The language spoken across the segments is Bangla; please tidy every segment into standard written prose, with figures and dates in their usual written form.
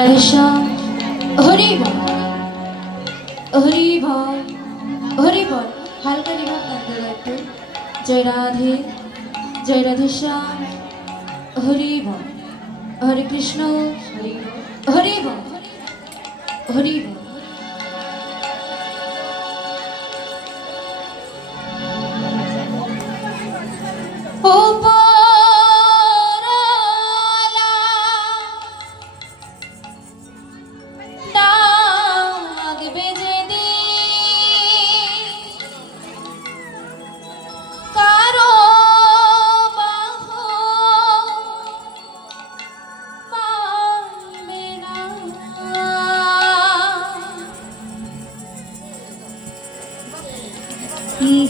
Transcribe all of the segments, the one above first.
রাধেশ্যাম হরি বল হরি বল হরি বল। হালকা রিভাব টানতে একটু। জয় রাধে জয় রাধেশ্যাম হরি বল। হরে কৃষ্ণ হরি বল হরি বল।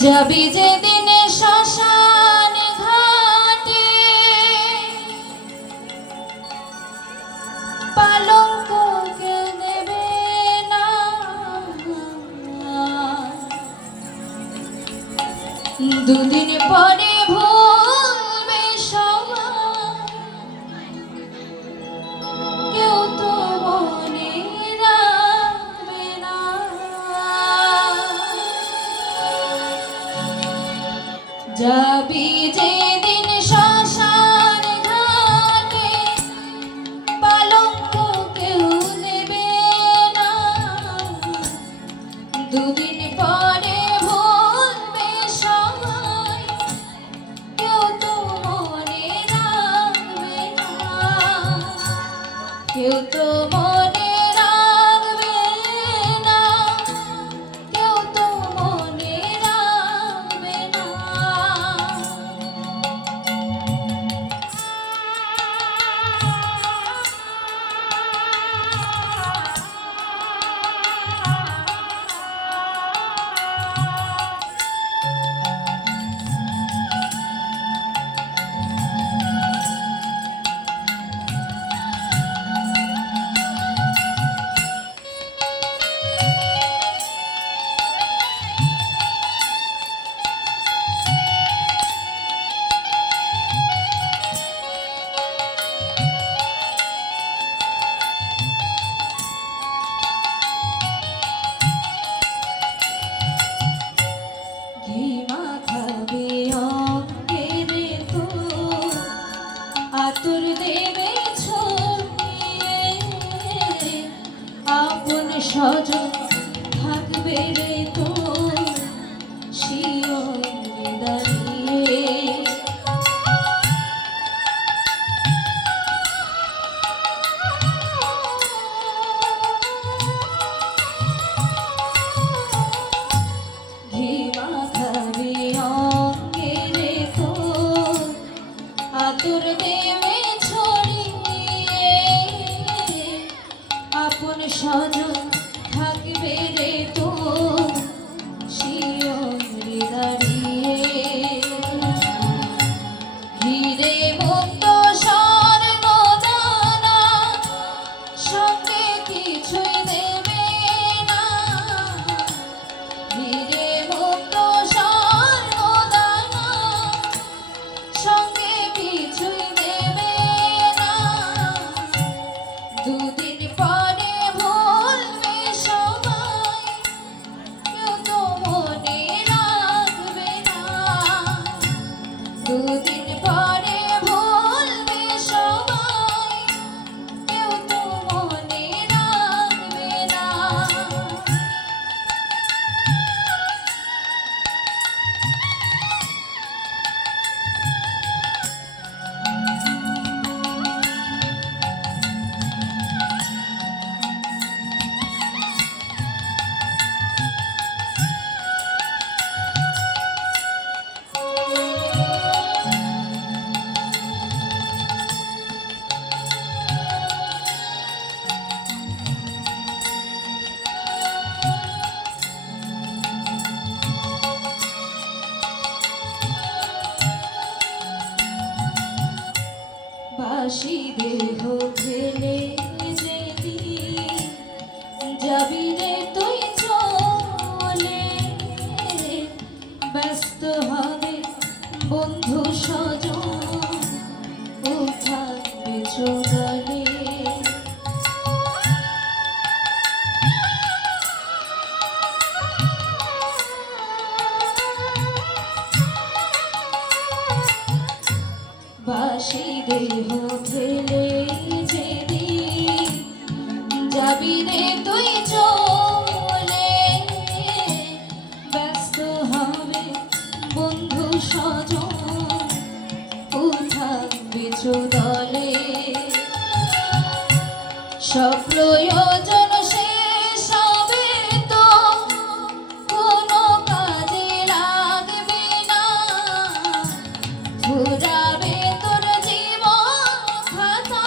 যাবি যেদিন শ্মশান ঘাটে পালঙ্ক কেউ দেবে না, দুদিন পরে ভুলবে সবাই, কেউ তো মনে রাখবে না। যাবি যেদিন শ্মশান ঘাটে পালঙ্ক কেউ দেবে না, দুদিন পরে ভুলবে সবাই, কেউ তো মনে রাখবে না, কেউ তো মনে রাখবে না, কেউ তো মনে রাখবে না। আতুর দেবে ছড়িয়ে আপন স্বজন থাকবে রে তো শিয়রে দাঁড়িয়ে। ঘি মাখাবে অঙ্গে রে তো আতুর দেবে ছড়িয়ে আপন স্বজন থাকবে রে তো শিয়রে দাঁড়িয়ে। ঘিরে মুক্ত স্বর্ণ দানা সঙ্গে কিছুই দেবে না, ঘিরে মুক্ত স্বর্ণ দানা সঙ্গে কিছুই দেবে না, দুদিন পরে ভুলবে সবাই, কেউ তো মনে রাখবে না, দুদিন পরে ভুলবে সবাই, কেউ তো মনে রাখবে না। ফেলে যেদিন যাবি রে তুই চলে, ব্যস্ত হবে বন্ধু স্বজন, থাকবে দলে। সব প্রয়োজন শেষ হবে তো কোনো কাজে লাগবে না, ঘুরাবে তোর জীবন খাতা,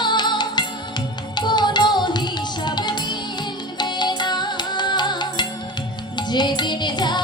কোনো হিসাব মিলবে না। যেদিন যা